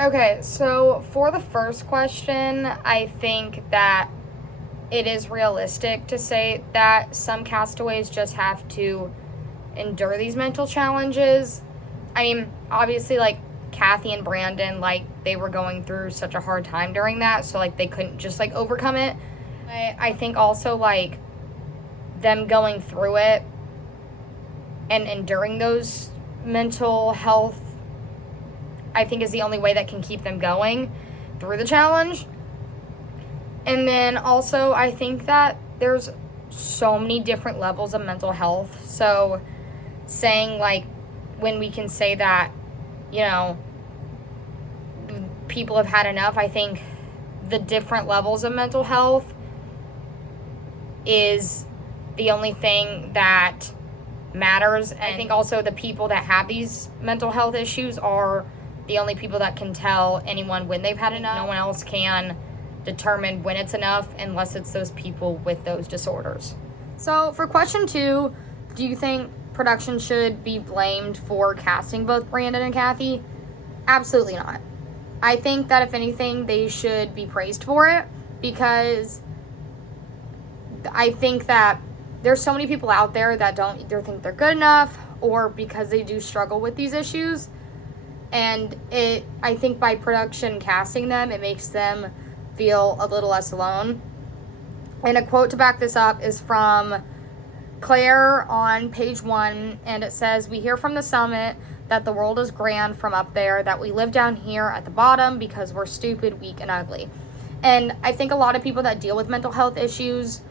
Okay, so for the first question, I think that it is realistic to say that some castaways just have to endure these mental challenges. I mean, obviously, like, Kathy and Brandon, like, they were going through such a hard time during that, so, like, they couldn't just, like, overcome it. But I think also, like, them going through it and enduring those mental health, I think, is the only way that can keep them going through the challenge. And then also, I think that there's so many different levels of mental health. So saying, like, when we can say that, you know, people have had enough, I think the different levels of mental health is the only thing that matters. And I think also the people that have these mental health issues are the only people that can tell anyone when they've had enough. No one else can determine when it's enough unless it's those people with those disorders. So for question 2, do you think production should be blamed for casting both Brandon and Kathy? Absolutely not. I think that if anything, they should be praised for it, because I think that there's so many people out there that don't either think they're good enough or because they do struggle with these issues. And I think by production casting them, it makes them feel a little less alone. And a quote to back this up is from Claire on page 1, and it says, "We hear from the summit that the world is grand from up there, that we live down here at the bottom because we're stupid, weak, and ugly." And I think a lot of people that deal with mental health issues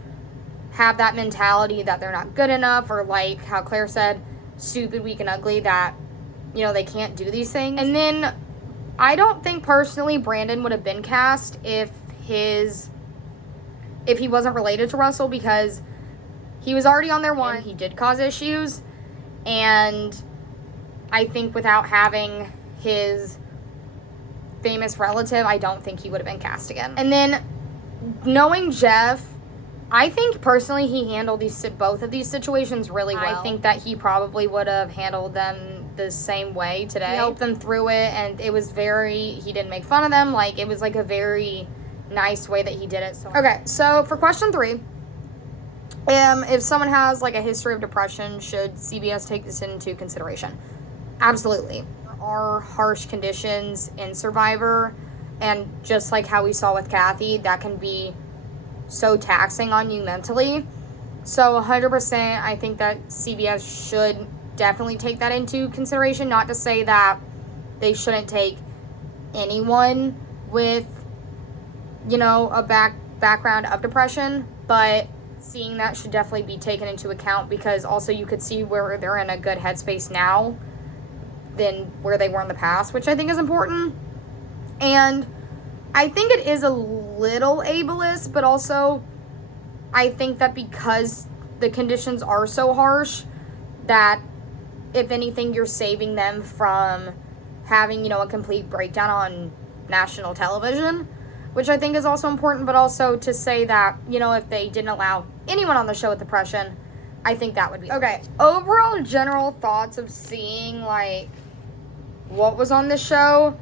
have that mentality that they're not good enough, or like how Claire said, stupid, weak, and ugly, that, you know, they can't do these things. And then I don't think personally Brandon would have been cast if he wasn't related to Russell, because he was already on there one. He did cause issues, and I think without having his famous relative, I don't think he would have been cast again. And then knowing Jeff, I think personally he handled both of these situations really well. I think that he probably would have handled them the same way today. He helped them through it, and it was he didn't make fun of them. Like, it was like a very nice way that he did it. Okay, so for question 3, if someone has like a history of depression, should CBS take this into consideration? Absolutely. There are harsh conditions in Survivor, and just like how we saw with Kathy, that can be so taxing on you mentally. So 100%, I think that CBS should definitely take that into consideration. Not to say that they shouldn't take anyone with, you know, a background of depression, but seeing that should definitely be taken into account, because also you could see where they're in a good headspace now than where they were in the past, which I think is important. And I think it is a little ableist, but also I think that because the conditions are so harsh, that if anything, you're saving them from having, you know, a complete breakdown on national television, which I think is also important. But also to say that, you know, if they didn't allow anyone on the show with depression, I think that would be okay. Overall general thoughts of seeing like what was on the show.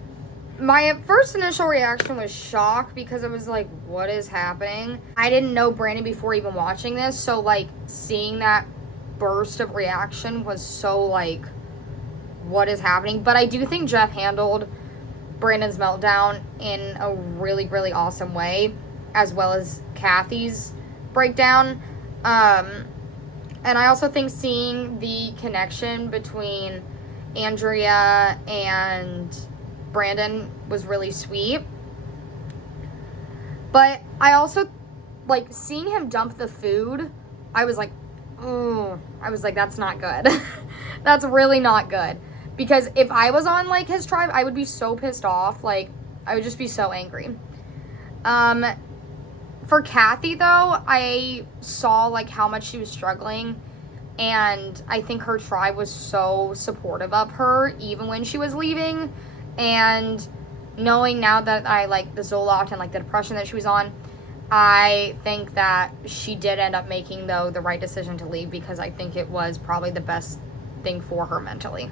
My first initial reaction was shock, because it was like, what is happening? I didn't know Brandon before even watching this, so like seeing that burst of reaction was so like, what is happening? But I do think Jeff handled Brandon's meltdown in a really, really awesome way, as well as Kathy's breakdown. And I also think seeing the connection between Andrea and Brandon was really sweet. But I also, like, seeing him dump the food, I was like, oh, I was like, that's not good. That's really not good. Because if I was on, like, his tribe, I would be so pissed off. Like, I would just be so angry. For Kathy, though, I saw, like, how much she was struggling. And I think her tribe was so supportive of her, even when she was leaving. And knowing now that I like the Zoloft and, like, the depression that she was on, I think that she did end up making, though, the right decision to leave, because I think it was probably the best thing for her mentally.